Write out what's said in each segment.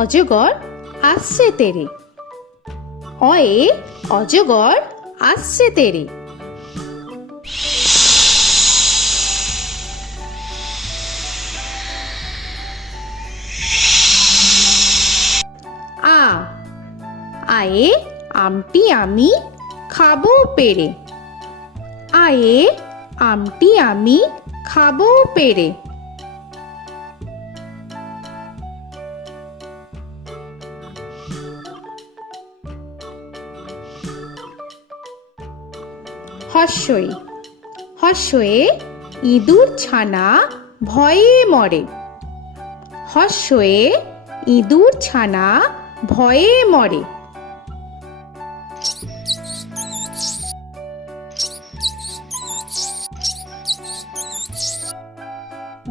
অজগর আসছে তেরে। অয়ে অজগর আসছে তেরে। আ আয়ে আমটি আমি খাবো পেরে। আয়ে আমটি আমি খাবো পেরে। হর্ষই হর্ষয়ে ইঁদুর ছানা ভয়ে মরে। হর্ষয়ে ইঁদুর ছানা ভয়ে মরে।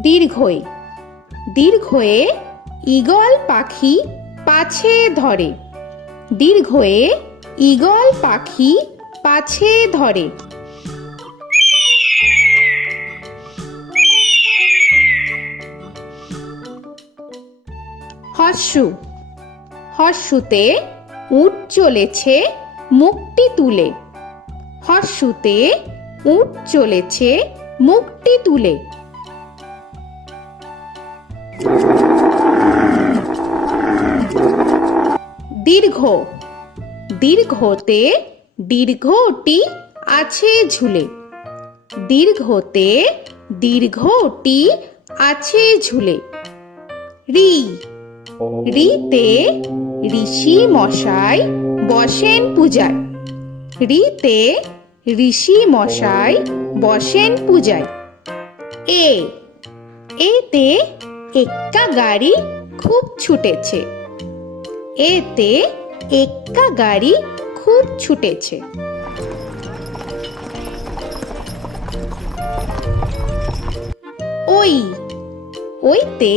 দীর্ঘই দীর্ঘয়ে ঈগল পাখি পাছে ধরে। দীর্ঘয়ে ঈগল পাখি পাছে ধরে। হর্ষু হর্ষুতে উট চলেছে মুখটি তুলে। হর্ষুতে উট চলেছে মুখটি তুলে। দীর্ঘ দীর্ঘতে দীর্ঘটি আছে ঝুলে। দীর্ঘতে দীর্ঘটি আছে ঝুলে। রি রিতে ঋষি মশাই বসেন পূজায়। রিতে ঋষি মশাই বসেন পূজায়। এ এতে এক্কা গাড়ি খুব ছুটেছে। এতে এক্কা গাড়ি খুব ছুটেছে। ওই ওইতে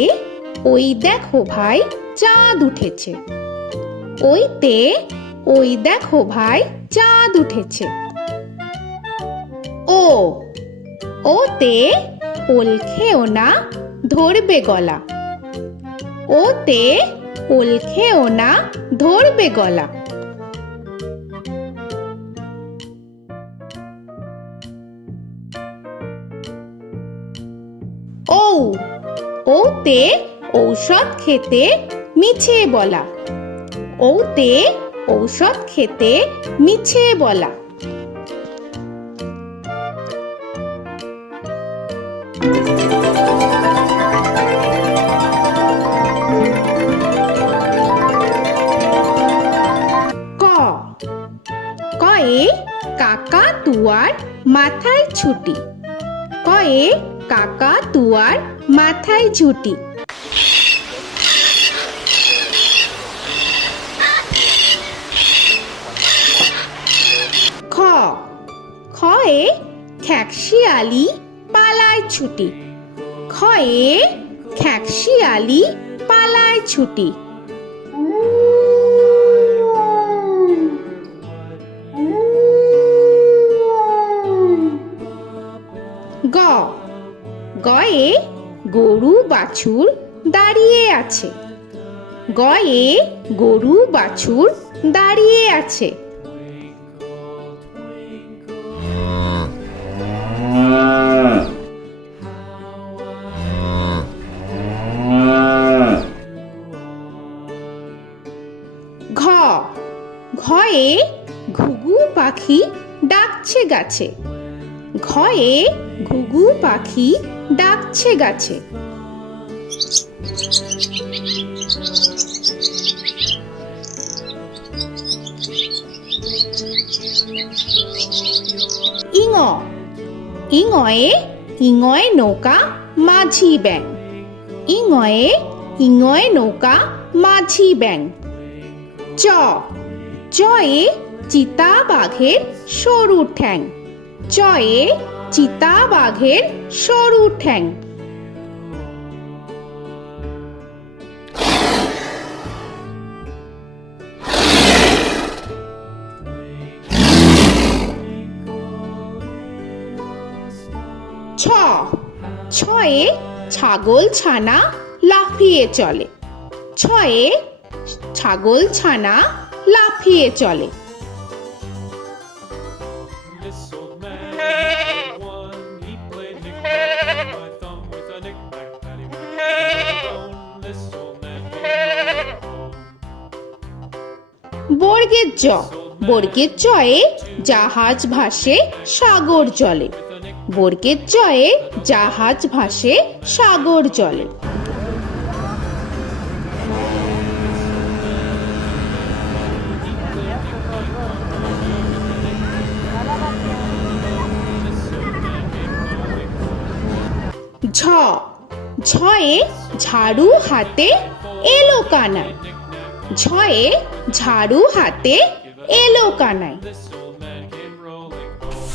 ওই দেখো ভাই চাঁদ উঠেছে। ওইতে ওই দেখো ভাই চাঁদ উঠেছে। ও ওতে ওল খেও না ধরবে গলা। ওতে ওল খেও না ধরবে গলা। ঔ ওতে ঔষধ খেতে মিছে বলা। ওতে ঔষধ খেতে মিছে বলা। ক কয়ে কাকা তুয়ার মাথায় ছুটি। কয়ে কাকা তুয়ার মাথায় ঝুটি। খ খয়ে খ্যাকশিয়ালি পালায় ছুটি। খয়ে খ্যাকশিয়ালি পালায় ছুটি। গ গয়ে গরু বাছুর দাঁড়িয়ে আছে। গয়ে গরু বাছুর দাঁড়িয়ে আছে। ঘ ঘয়ে ঘুঘু পাখি ডাকছে গাছে। ঘয়ে ঘুঘু পাখি ডাকছে গাছে। ইঙ ইঙয়ে ইঙয়ে নৌকা মাঝি ব্যাং। ইঙয়ে ইঙয়ে নৌকা মাঝি ব্যাং। চ চয়ে চিতা বাঘের সরু ঠ্যাং। চয়ে চিতা বাঘের সরু ঠ্যাং। ছ ছয়ে ছাগল ছানা লাফিয়ে চলে। ছয়ে ছাগল ছানা লাফিয়ে চলে। This old man had one. He played knick-knack, my thumb with a knick-knack, paddywhack, this old man came home. বর্গের জ, বর্গের জয়ে জাহাজ ভাসে সাগর জলে। বর্গের জয়ে জাহাজ ভাসে সাগর জলে। ঝ, ঝয়ে ঝাড়ু হাতে এলো কানাই। ঝয়ে ঝাড়ু হাতে এলো Kanai. This old man came rolling home.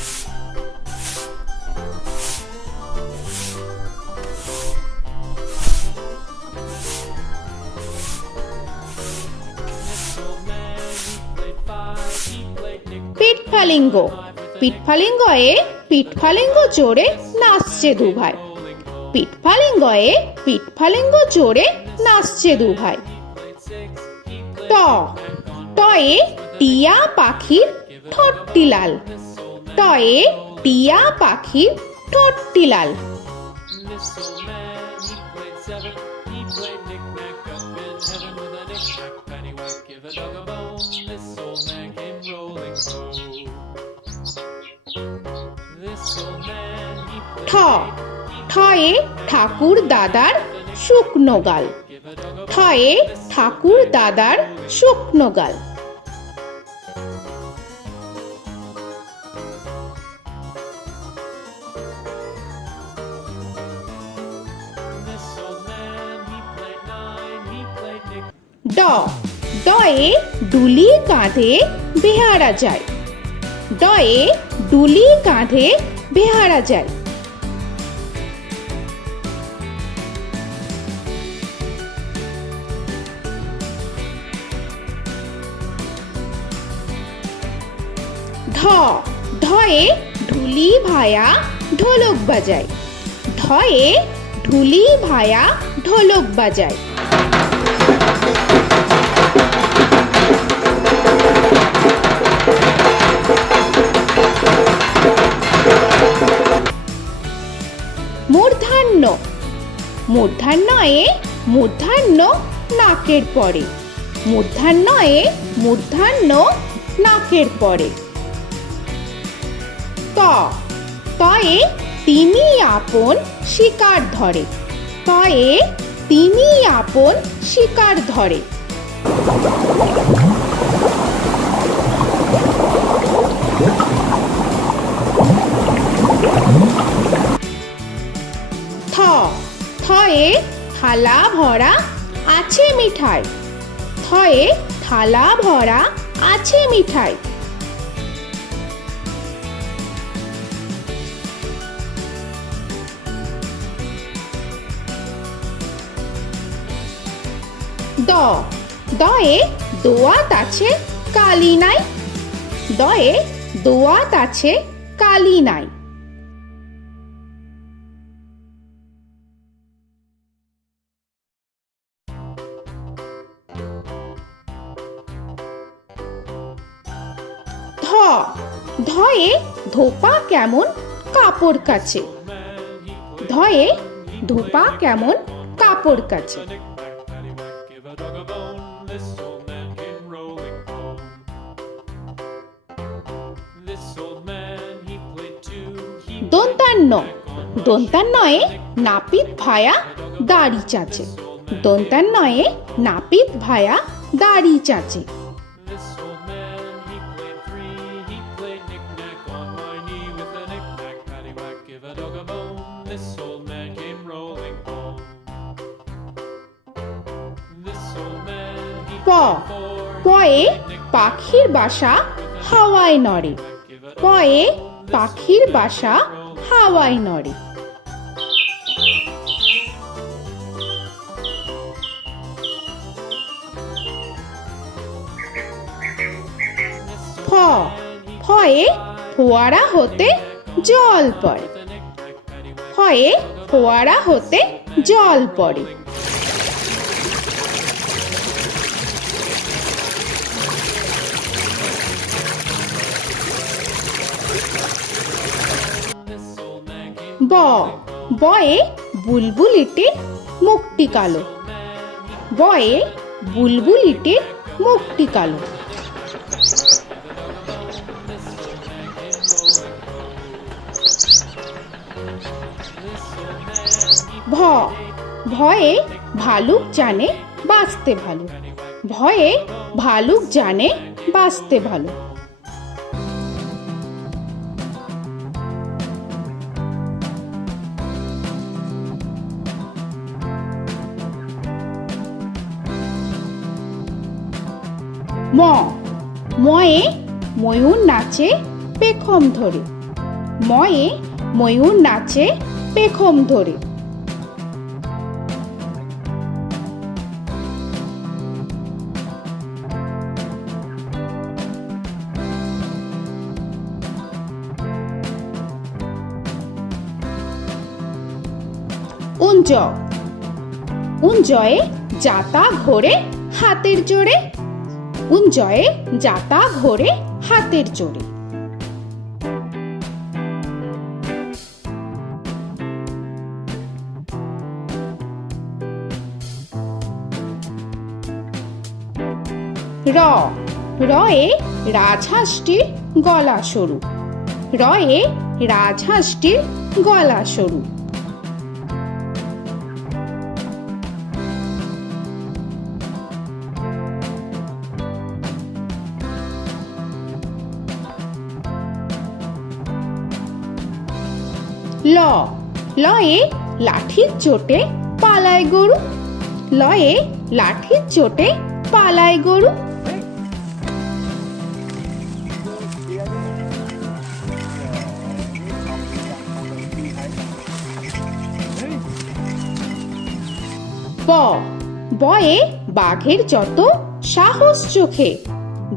This old man, he played five. He played knick-knack. পিঠফালিঙ্গ, পিঠফালিঙ্গয়ে পিঠফালিঙ্গ জোরে নাচছে দুভাই। পিঠফালিঙ্গয়ে পিঠফালিঙ্গ জোরে নাচছে দুভাই। ট, টয়ে টিয়া পাখির ঠোঁটটি লাল। টয়ে টিয়া পাখির ঠোঁটটি লাল। This old man, he played seven. He played knick-knack up in heaven with a knick-knack, paddywhack, give a dog a bone. This old man came rolling home. This old man, he ঠ, played ঠয়ে ঠাকুর দাদার শুকনো গাল। give a dog a ঠয়ে ঠাকুর দাদার শুকনো গাল। This old man, he played nine. He played knick. ড, ডয়ে ডুলি কাঁধে বেহারা যায়। ডয়ে ডুলি কাঁধে বেহারা যায়। ঢ, ঢয়ে ঢুলি ভায়া ঢোলক বাজায়। ঢয়ে ঢুলি ভায়া ঢোলক বাজায়। মূর্ধন্য, মূর্ধন্যয়ে মূর্ধন্য নাকের পরে। মূর্ধন্যয়ে মূর্ধন্য নাকের পরে। ত, তয়ে তিনি আপন শিকার ধরে। তয়ে তিনি আপন শিকার ধরে। থ, থয়ে থালা ভরা আছে মিঠাই। থয়ে থালা ভরা আছে মিঠাই। দ, দয়ে দোয়াত আছে কালি নাই। দয়ে দোয়াত আছে কালি নাই। ধ, ধয়ে ধোপা কেমন কাপড় কাচে। ধয়ে ধোপা কেমন কাপড় কাচে। Knick-knack, paddywhack, give a dog a bone. This old man came rolling home. This old man, he played two. He দন্তান্ন, দন্তান্নয়ে নাপিত ভায়া দাড়ি চাচে। দন্তান্নয়ে নাপিত ভায়া দাড়ি চাচে। This old man, he played three. He played knick-knack on my knee with a knick-knack, paddywhack, give a dog a bone. This old man came rolling home. This old man, he প, played four. পয়ে পাখির বাসা হাওয়ায় নড়ে। পয়ে পাখির বাসা হাওয়ায় নড়ে। ফ, ফয়ে ফোয়ারা হতে জল পড়ে। ফয়ে ফোয়ারা হতে জল পড়ে। ব বয়ে বুলবুলিটির মুখটি কালো। বয়ে বুলবুলিটির মুখটি কালো। ভ ভয়ে ভালুক জানে বাঁচতে ভালো। ভয়ে ভালুক জানে বাঁচতে ভালো। ম ময়ে ময়ূর নাচে পেখম ধরে। ময়ে ময়ূর নাচে পেখম ধরে। উঞ্জ উঞ্জয়ে যাতা ঘোরে হাতের জোরে। উঞ্জয়ে যাতা ঘোরে হাতের জোরে। র রয়ে রাজহাঁসটির গলা সরু। রয়ে রাজহাঁসটির গলা সরু। ল লয়ে লাঠির চোটে পালায় গরু। লয়ে লাঠির চোটে পালায় গরু। ব বয়ে বাঘের যত সাহস চোখে।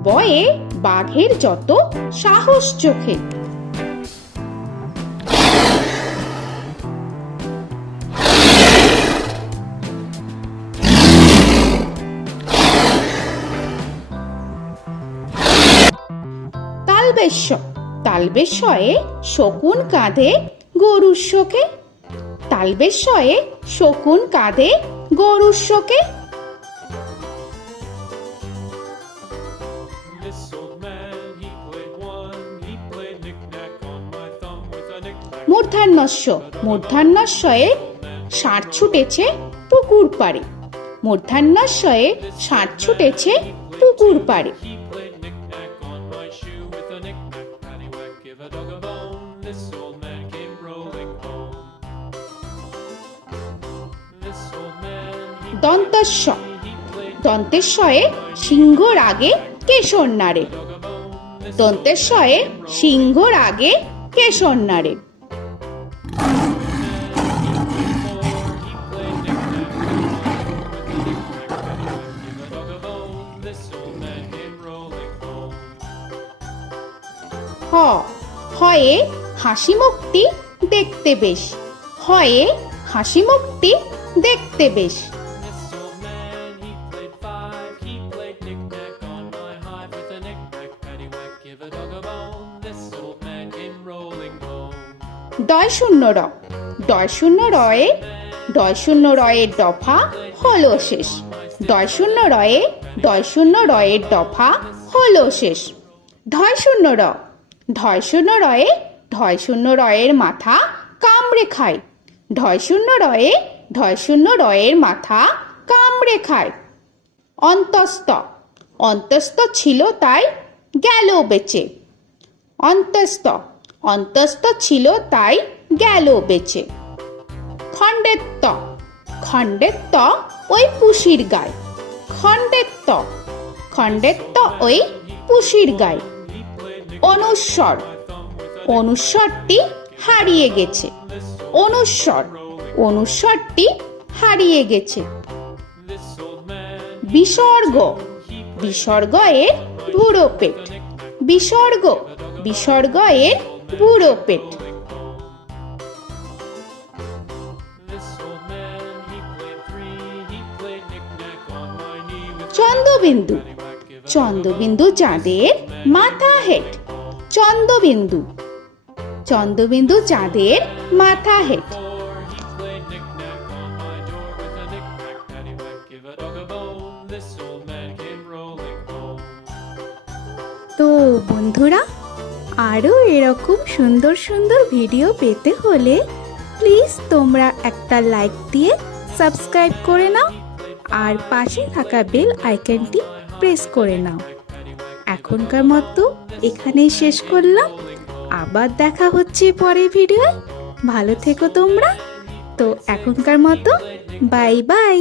বয়ে বাঘের যত সাহস চোখে। তালবেশ্য তালবেশ্যয়ে শকুন কাঁধে গরুর শোকে। তালবেশ্যয়ে শকুন কাঁধে গরুর শোকে। This old man, he played one. He played knick-knack on my thumb with a knick-knack. মূর্ধন্যস্য মূর্ধন্যস্যয়ে ষাঁড় ছুটেছে পুকুর পাড়ে। মূর্ধন্যস্যয়ে ষাঁড় ছুটেছে পুকুর পাড়ে। He played knick-knack on my shoe with a knick-knack, paddywhack, give a dog a bone. This old man came rolling home. This old man, he দন্তস্য played দন্তেশ্বয়ে সিংহর আগে কেশর নাড়ে। dog a bone. This দন্তেশ্বয়ে সিংহর আগে কেশর নাড়ে। he played knick-knack on my with a knick-knack, paddywhack, give a dog a bone. This old man came rolling home. হ হয়ে হাসি মুখটি দেখতে বেশ। হয়ে হাসি মুখটি দেখতে বেশ। This old man, he played five. He played knick-knack on my hive with a knick-knack, paddywhack, give a dog a bone. This old man came rolling home. ডয় শূন্য র ডয় শূন্য রয়ে ডয় শূন্য রয়ের দফা হলো শেষ। ডয় শূন্য রয়ে ডয় শূন্য রয়ের দফা হলো শেষ। ঢয় শূন্য র ঢয় শূন্য রয়ে ঢয় শূন্য রয়ের মাথা কামড়ে খায়। ঢয় শূন্য রয়ে ঢয় শূন্য রয়ের মাথা কামড়ে খায়। অন্তস্থ অন্তস্থ ছিল তাই গেল বেঁচে। অন্তস্থ অন্তস্থ ছিল তাই গেল বেঁচে। খণ্ডেত্ব খণ্ডেত্ব ওই পুষির গায়। খণ্ডেত্ব খণ্ডেত্ব ওই পুষির গায়। অনুস্বর অনুস্বরটি হারিয়ে গেছে। অনুস্বর অনুস্বরটি হারিয়ে গেছে। This old man, বিসর্গ বিসর্গ এর বুড়ো পেট। বিসর্গ বিসর্গ এর বুড়ো পেট। this old man, he played three. He played knick-knack on my knee with Chandrabindu paddywhack, give a Chandrabindu চাঁদের মাথা হেট। চন্দ্রবিন্দু চন্দ্রবিন্দু চাঁদের মাথা head. Before he played knick-knack on my door with a knick-knack, paddywhack, give a dog a bone. This old man came rolling home. তো বন্ধুরা, আরও এরকম সুন্দর সুন্দর ভিডিও পেতে হলে প্লিজ তোমরা একটা লাইক দিয়ে সাবস্ক্রাইব করে নাও আর পাশে থাকা বেল আইকনটি প্রেস করে নাও। এখনকার মতো এখানেই শেষ করলাম, আবার দেখা হচ্ছে পরের ভিডিও। ভালো থেকো তোমরা। তো এখনকার মতো বাই বাই।